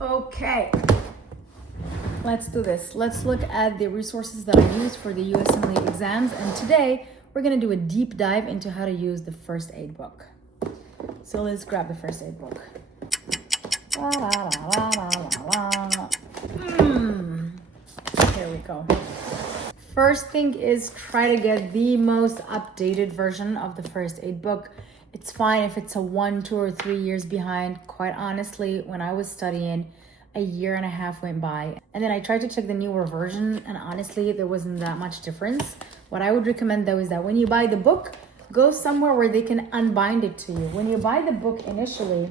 Okay, let's do this. Let's look at the resources that I use for the USMLE exams, and today we're gonna do a deep dive into how to use the first aid book. So let's grab the first aid book. Here we go. First thing is try to get the most updated version of the first aid book. It's fine if it's a 1, 2, or 3 years behind. Quite honestly, when I was studying, a year and a half went by. And then I tried to check the newer version, and honestly, there wasn't that much difference. What I would recommend though is that when you buy the book, go somewhere where they can unbind it to you. When you buy the book initially,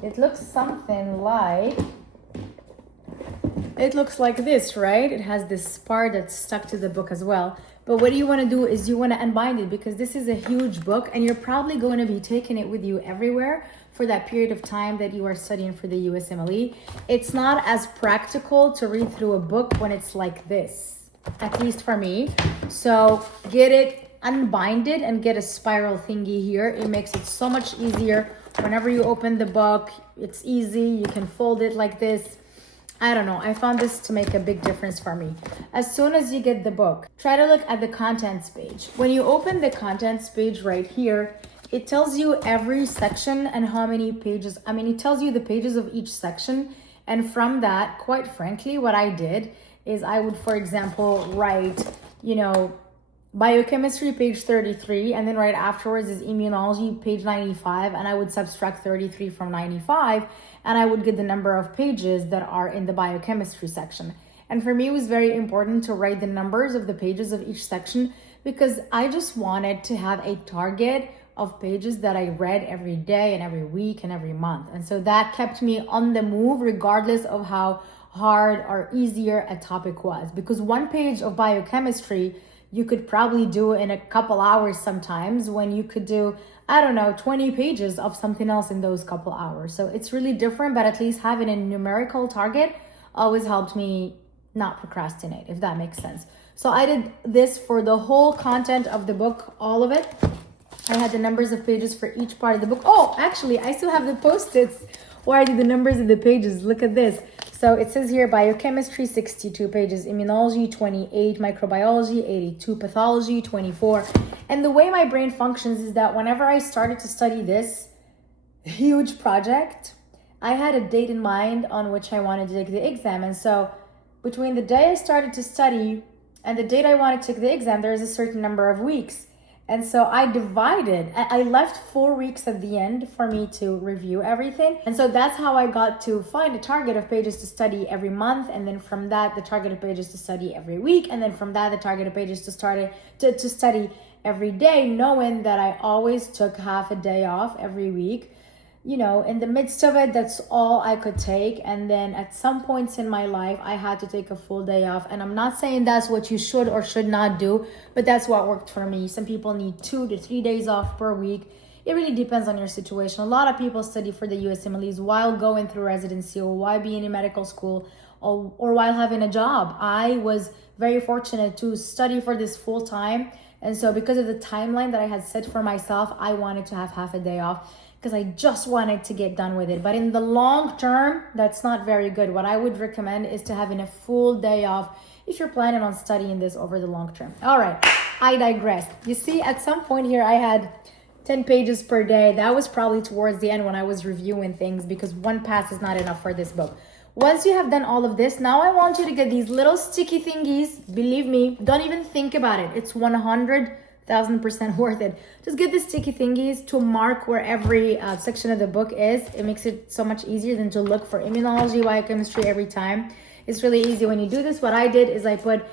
it looks something like, it looks like this, right? It has this part that's stuck to the book as well. But what you want to do is you want to unbind it, because this is a huge book and you're probably going to be taking it with you everywhere for that period of time that you are studying for the USMLE. It's not as practical to read through a book when it's like this, at least for me. So get it, unbind it, and get a spiral thingy here. It makes it so much easier. Whenever you open the book, it's easy. You can fold it like this. I don't know, I found this to make a big difference for me. As soon as you get the book, try to look at the contents page. When you open the contents page right here, it tells you every section and how many pages. It tells you the pages of each section. And from that, quite frankly, what I did is I would, for example, write, biochemistry, page 33, and then right afterwards is immunology, page 95, and I would subtract 33 from 95, and I would get the number of pages that are in the biochemistry section. And for me, it was very important to write the numbers of the pages of each section, because I just wanted to have a target of pages that I read every day and every week and every month. And so that kept me on the move regardless of how hard or easier a topic was, because one page of biochemistry you could probably do in a couple hours sometimes, when you could do, 20 pages of something else in those couple hours. So it's really different, but at least having a numerical target always helped me not procrastinate, if that makes sense. So I did this for the whole content of the book, all of it. I had the numbers of pages for each part of the book. Oh, actually, I still have the Post-its where I did the numbers of the pages. Look at this. So it says here, biochemistry, 62 pages, immunology, 28, microbiology, 82, pathology, 24. And the way my brain functions is that whenever I started to study this huge project, I had a date in mind on which I wanted to take the exam. And so between the day I started to study and the date I wanted to take the exam, there's a certain number of weeks. And so I left 4 weeks at the end for me to review everything. And so that's how I got to find a target of pages to study every month. And then from that, the target of pages to study every week. And then from that, the target of pages to study every day, knowing that I always took half a day off every week. In the midst of it, that's all I could take. And then at some points in my life, I had to take a full day off. And I'm not saying that's what you should or should not do, but that's what worked for me. Some people need 2 to 3 days off per week. It really depends on your situation. A lot of people study for the USMLEs while going through residency, or while being in medical school, or while having a job. I was very fortunate to study for this full time. And so because of the timeline that I had set for myself, I wanted to have half a day off, because I just wanted to get done with it. But in the long term, that's not very good. What I would recommend is to having a full day off if you're planning on studying this over the long term. All right, I digress. You see, at some point here, I had 10 pages per day. That was probably towards the end when I was reviewing things, because one pass is not enough for this book. Once you have done all of this, now I want you to get these little sticky thingies. Believe me, don't even think about it. It's 100,000% worth it. Just get the sticky thingies to mark where every section of the book is. It makes it so much easier than to look for immunology, biochemistry every time. It's really easy when you do this. What I did is I put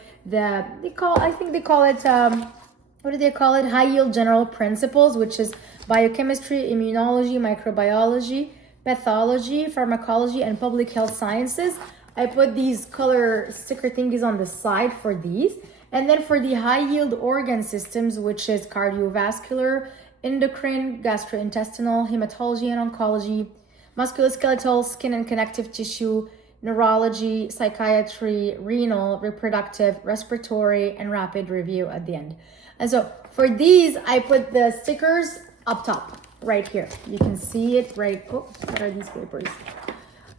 high yield general principles, which is biochemistry, immunology, microbiology, pathology, pharmacology, and public health sciences. I put these color sticker thingies on the side for these. And then for the high yield organ systems, which is cardiovascular, endocrine, gastrointestinal, hematology and oncology, musculoskeletal, skin and connective tissue, neurology, psychiatry, renal, reproductive, respiratory, and rapid review at the end. And so for these, I put the stickers up top right here. You can see it right. Oh, what are these papers?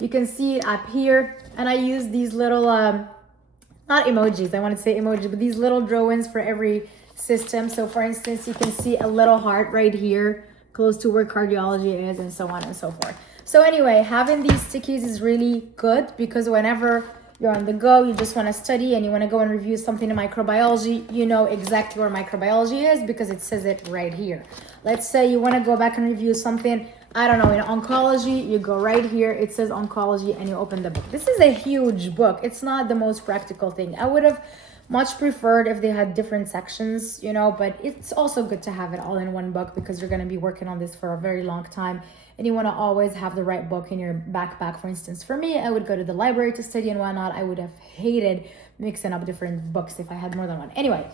You can see it up here, and I use these little, not emojis, I want to say emojis, but these little drawings for every system. So for instance, you can see a little heart right here, close to where cardiology is, and so on and so forth. So anyway, having these stickies is really good because whenever you're on the go, you just want to study and you want to go and review something in microbiology, you know exactly where microbiology is because it says it right here. Let's say you want to go back and review something, I don't know, in oncology, you go right here, it says oncology, and you open the book. This is a huge book. It's not the most practical thing. I would have much preferred if they had different sections, you know, but it's also good to have it all in one book because you're going to be working on this for a very long time and you want to always have the right book in your backpack. For instance, for me, I would go to the library to study and whatnot. I would have hated mixing up different books if I had more than one. Anyway,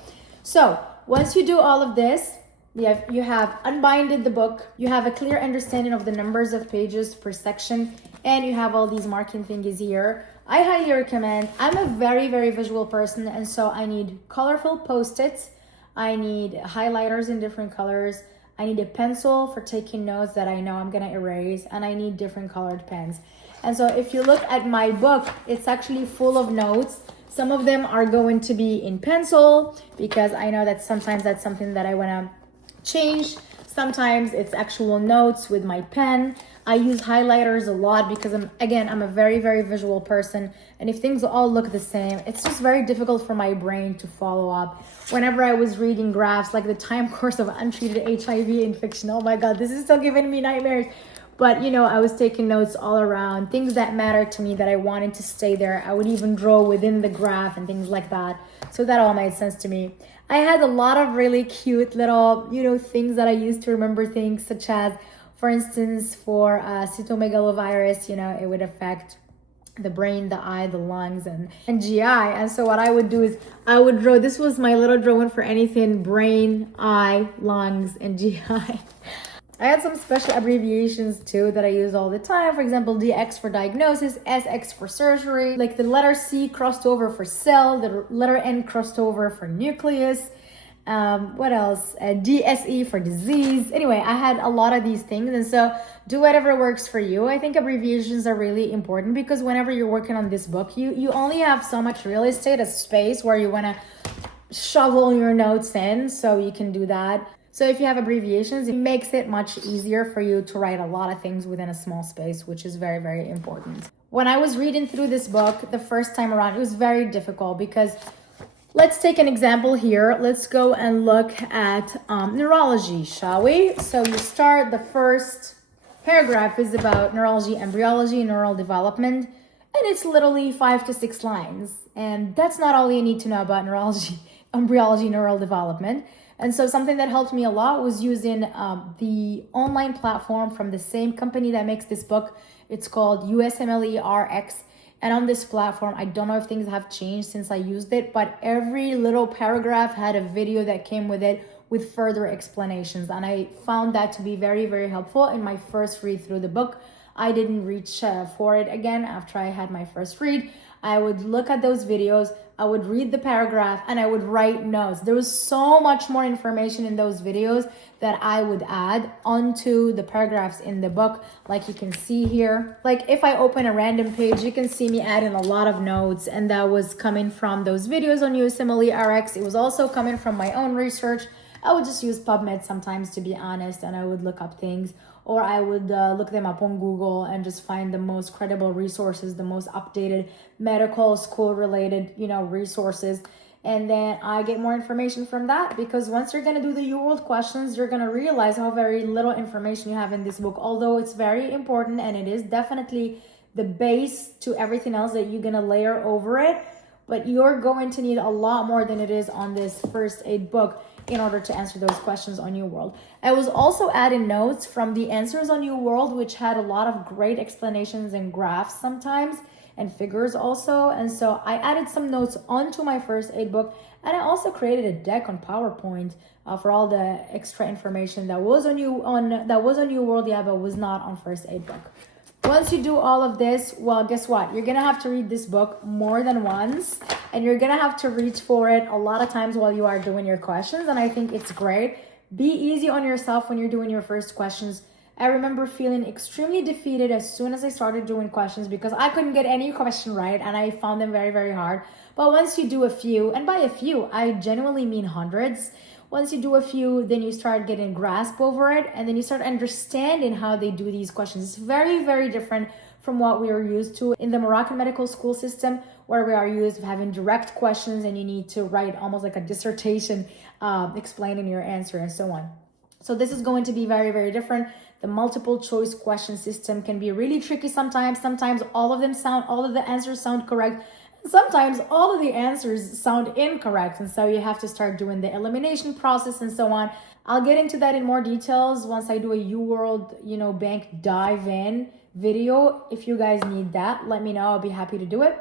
so once you do all of this, you have unbinded the book, you have a clear understanding of the numbers of pages per section, and you have all these marking thingies here. I highly recommend, I'm a very, very visual person, and so I need colorful post-its, I need highlighters in different colors, I need a pencil for taking notes that I know I'm gonna erase, and I need different colored pens. And so if you look at my book, it's actually full of notes. Some of them are going to be in pencil because I know that sometimes that's something that I wanna change. Sometimes it's actual notes with my pen. I use highlighters a lot because I'm a very, very visual person. And if things all look the same, it's just very difficult for my brain to follow up. Whenever I was reading graphs, like the time course of untreated HIV infection, oh my God, this is still giving me nightmares. But you know, I was taking notes all around, things that mattered to me that I wanted to stay there. I would even draw within the graph and things like that. So that all made sense to me. I had a lot of really cute little, you know, things that I used to remember things, such as, for instance, for cytomegalovirus, you know, it would affect the brain, the eye, the lungs, and GI. And so what I would do is I would draw, this was my little drawing for anything brain, eye, lungs, and GI. I had some special abbreviations too that I use all the time. For example, DX for diagnosis, SX for surgery, like the letter C crossed over for cell, the letter N crossed over for nucleus. What else? DSE for disease. Anyway, I had a lot of these things, and so do whatever works for you. I think abbreviations are really important because whenever you're working on this book, you only have so much real estate, a space where you want to shovel your notes in, so you can do that. So if you have abbreviations, it makes it much easier for you to write a lot of things within a small space, which is very, very important. When I was reading through this book the first time around, it was very difficult because let's take an example here. Let's go and look at neurology, shall we? So you start, the first paragraph is about neurology, embryology, neural development, and it's literally 5 to 6 lines. And that's not all you need to know about neurology, embryology, neural development. And so something that helped me a lot was using the online platform from the same company that makes this book. It's called USMLE. And on this platform, I don't know if things have changed since I used it, but every little paragraph had a video that came with it with further explanations. And I found that to be very, very helpful in my first read through the book. I didn't reach for it again after I had my first read. I would look at those videos, I would read the paragraph, and I would write notes. There was so much more information in those videos that I would add onto the paragraphs in the book, like you can see here. Like if I open a random page, you can see me adding a lot of notes, and that was coming from those videos on USMLE. It was also coming from my own research. I would just use PubMed sometimes, to be honest, and I would look up things, or I would look them up on Google and just find the most credible resources, the most updated medical school related, resources. And then I get more information from that, because once you're going to do the UWorld questions, you're going to realize how very little information you have in this book, although it's very important and it is definitely the base to everything else that you're going to layer over it. But you're going to need a lot more than it is on this first aid book in order to answer those questions on UWorld. I was also adding notes from the answers on UWorld, which had a lot of great explanations and graphs sometimes, and figures also. And so I added some notes onto my first aid book, and I also created a deck on PowerPoint for all the extra information that was on UWorld, but was not on first aid book. Once you do all of this, well, guess what? You're gonna have to read this book more than once, and you're gonna have to reach for it a lot of times while you are doing your questions, and I think it's great. Be easy on yourself when you're doing your first questions. I remember feeling extremely defeated as soon as I started doing questions because I couldn't get any question right and I found them very, very hard. But once you do a few, and by a few, I genuinely mean hundreds. Once you do a few, then you start getting a grasp over it, and then you start understanding how they do these questions. It's very, very different from what we are used to in the Moroccan medical school system, where we are used to having direct questions and you need to write almost like a dissertation explaining your answer and so on. So this is going to be very, very different. The multiple choice question system can be really tricky sometimes. Sometimes all of the answers sound correct. Sometimes all of the answers sound incorrect. And so you have to start doing the elimination process and so on. I'll get into that in more details once I do a UWorld, bank dive in video. If you guys need that, let me know. I'll be happy to do it.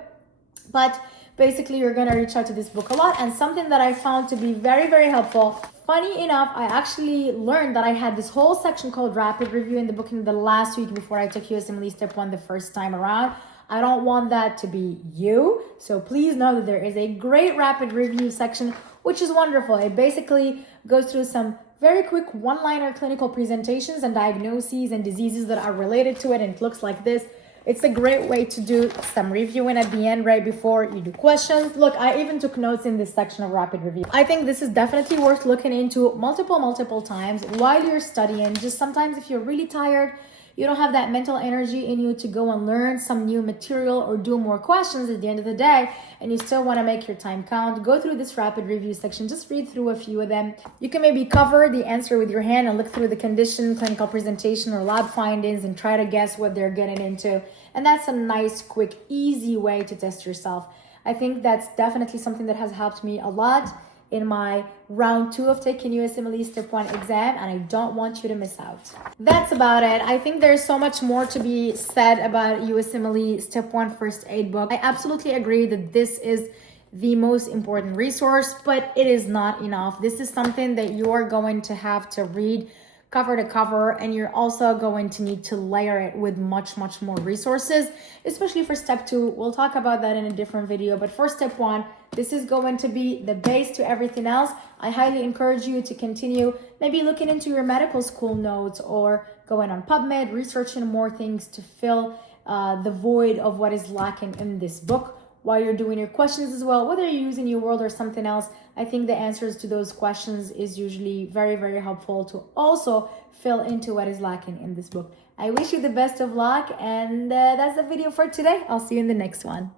But basically, you're going to reach out to this book a lot. And something that I found to be very, very helpful. Funny enough, I actually learned that I had this whole section called Rapid Review in the book in the last week before I took USMLE Step 1 the first time around. I don't want that to be you. So please know that there is a great Rapid Review section, which is wonderful. It basically goes through some very quick one-liner clinical presentations and diagnoses and diseases that are related to it. And it looks like this. It's a great way to do some reviewing at the end right before you do questions. Look, I even took notes in this section of Rapid Review. I think this is definitely worth looking into multiple times while you're studying. Just sometimes if you're really tired, you don't have that mental energy in you to go and learn some new material or do more questions at the end of the day, and you still want to make your time count, go through this Rapid Review section. Just read through a few of them. You can maybe cover the answer with your hand and look through the condition, clinical presentation, or lab findings and try to guess what they're getting into. And that's a nice, quick, easy way to test yourself. I think that's definitely something that has helped me a lot in my round 2 of taking USMLE Step 1 exam, and I don't want you to miss out. That's about it. I think there's so much more to be said about USMLE Step 1 First Aid book. I absolutely agree that this is the most important resource, but it is not enough. This is something that you're going to have to read cover to cover, and you're also going to need to layer it with much more resources, especially for Step 2. We'll talk about that in a different video, but for Step 1, this is going to be the base to everything else. I highly encourage you to continue maybe looking into your medical school notes or going on PubMed, researching more things to fill the void of what is lacking in this book while you're doing your questions as well. Whether you're using UWorld or something else, I think the answers to those questions is usually very helpful to also fill into what is lacking in this book. I wish you the best of luck, and that's the video for today. I'll see you in the next one.